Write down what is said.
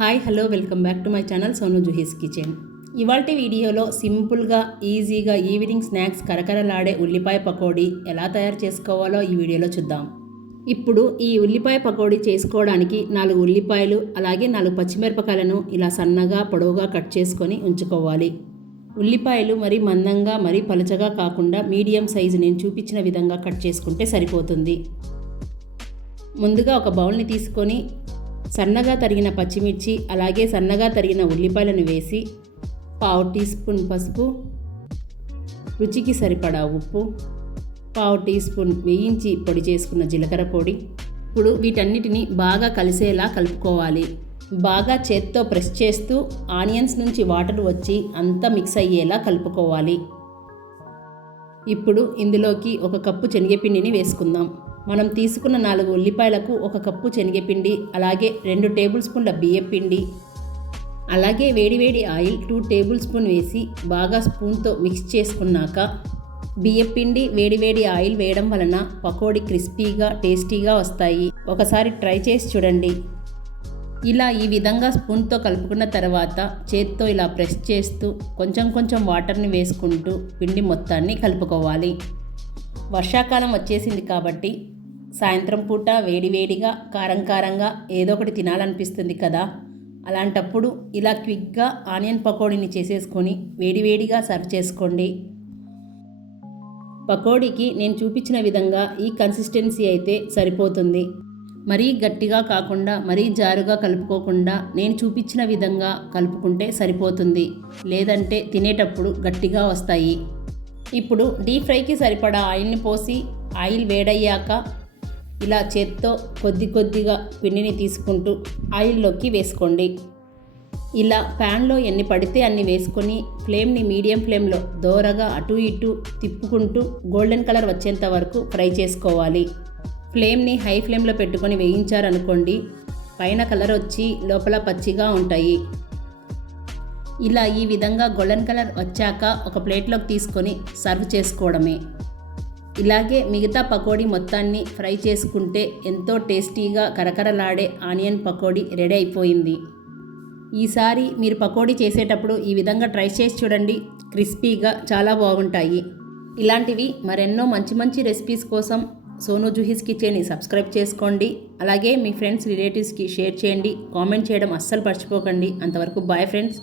Hi hello welcome back to my channel Sonu Juhi's kitchen. ఇవాల్టి వీడియోలో సింపుల్గా ఈజీగా ఈవినింగ్ స్నాక్స్ కరకరలాడే ఉల్లిపాయ పకోడీ ఎలా తయారు చేసుకోవాలో ఈ వీడియోలో చూద్దాం. ఇప్పుడు ఈ ఉల్లిపాయ పకోడీ చేసుకోవడానికి 4 ఉల్లిపాయలు అలాగే 4 పచ్చిమిరపకాయలను ఇలా సన్నగా పొడవుగా కట్ చేసుకొని ఉంచుకోవాలి. ఉల్లిపాయలు మరీ మందంగా మరీ పలుచగా కాకుండా మీడియం సైజు నేను చూపించిన విధంగా కట్ చేసుకుంటే సరిపోతుంది. ముందుగా ఒక బౌల్ని తీసుకొని సన్నగా తరిగిన పచ్చిమిర్చి అలాగే సన్నగా తరిగిన ఉల్లిపాయలను వేసి 1/2 టీ స్పూన్ పసుపు, రుచికి సరిపడా ఉప్పు, 1/2 టీ స్పూన్ వేయించి పొడి చేసుకున్న జీలకర్ర పొడి. ఇప్పుడు వీటన్నిటిని బాగా కలిసేలా కలుపుకోవాలి. బాగా చేత్తో ప్రెస్ చేస్తూ ఆనియన్స్ నుంచి వాటర్ వచ్చి అంతా మిక్స్ అయ్యేలా కలుపుకోవాలి. ఇప్పుడు ఇందులోకి 1 కప్పు శనగపిండిని వేసుకుందాం. మనం తీసుకున్న 4 ఉల్లిపాయలకు 1 కప్పు శనగపిండి అలాగే 2 టేబుల్ స్పూన్ల బియ్యపిండి అలాగే వేడివేడి ఆయిల్ 2 టేబుల్ స్పూన్ వేసి బాగా స్పూన్తో మిక్స్ చేసుకున్నాక బియ్యపిండి వేడివేడి ఆయిల్ వేయడం వలన పకోడీ క్రిస్పీగా టేస్టీగా వస్తాయి. ఒకసారి ట్రై చేసి చూడండి. ఇలా ఈ విధంగా స్పూన్తో కలుపుకున్న తర్వాత చేత్తో ఇలా ప్రెస్ చేస్తూ కొంచెం వాటర్ని వేసుకుంటూ పిండి మొత్తాన్ని కలుపుకోవాలి. వర్షాకాలం వచ్చేసింది కాబట్టి సాయంత్రం పూట వేడివేడిగా కారంగా ఏదో ఒకటి తినాలనిపిస్తుంది కదా. అలాంటప్పుడు ఇలా క్విక్గా ఆనియన్ పకోడీని చేసేసుకొని వేడివేడిగా సర్వ్ చేసుకోండి. పకోడీకి నేను చూపించిన విధంగా ఈ కన్సిస్టెన్సీ అయితే సరిపోతుంది. మరీ గట్టిగా కాకుండా మరీ జారుగా కలుపుకోకుండా నేను చూపించిన విధంగా కలుపుకుంటే సరిపోతుంది. లేదంటే తినేటప్పుడు గట్టిగా వస్తాయి. ఇప్పుడు డీప్ ఫ్రైకి సరిపడా ఆయిల్ని పోసి ఆయిల్ వేడయ్యాక ఇలా చేత్తో కొద్దిగా పిండిని తీసుకుంటూ ఆయిల్లోకి వేసుకోండి. ఇలా ప్యాన్లో ఎన్ని పడితే అన్ని వేసుకొని ఫ్లేమ్ని మీడియం ఫ్లేమ్లో దోరగా అటు ఇటు తిప్పుకుంటూ గోల్డెన్ కలర్ వచ్చేంత వరకు ఫ్రై చేసుకోవాలి. ఫ్లేమ్ని హై ఫ్లేమ్లో పెట్టుకొని వేయించారనుకోండి పైన కలర్ వచ్చి లోపల పచ్చిగా ఉంటాయి. ఇలా ఈ విధంగా గోల్డెన్ కలర్ వచ్చాక ఒక ప్లేట్లోకి తీసుకొని సర్వ్ చేసుకోవడమే. ఇలాగే మిగతా పకోడీ మొత్తాన్ని ఫ్రై చేసుకుంటే ఎంతో టేస్టీగా కరకరలాడే ఆనియన్ పకోడీ రెడీ అయిపోయింది. ఈసారి మీరు పకోడీ చేసేటప్పుడు ఈ విధంగా ట్రై చేసి చూడండి. క్రిస్పీగా చాలా బాగుంటాయి. ఇలాంటివి మరెన్నో మంచి రెసిపీస్ కోసం సోను జుహీస్ కిచెన్ని సబ్స్క్రైబ్ చేసుకోండి. అలాగే మీ ఫ్రెండ్స్ రిలేటివ్స్కి షేర్ చేయండి. కామెంట్ చేయడం అస్సలు మర్చిపోకండి. అంతవరకు బాయ్ ఫ్రెండ్స్.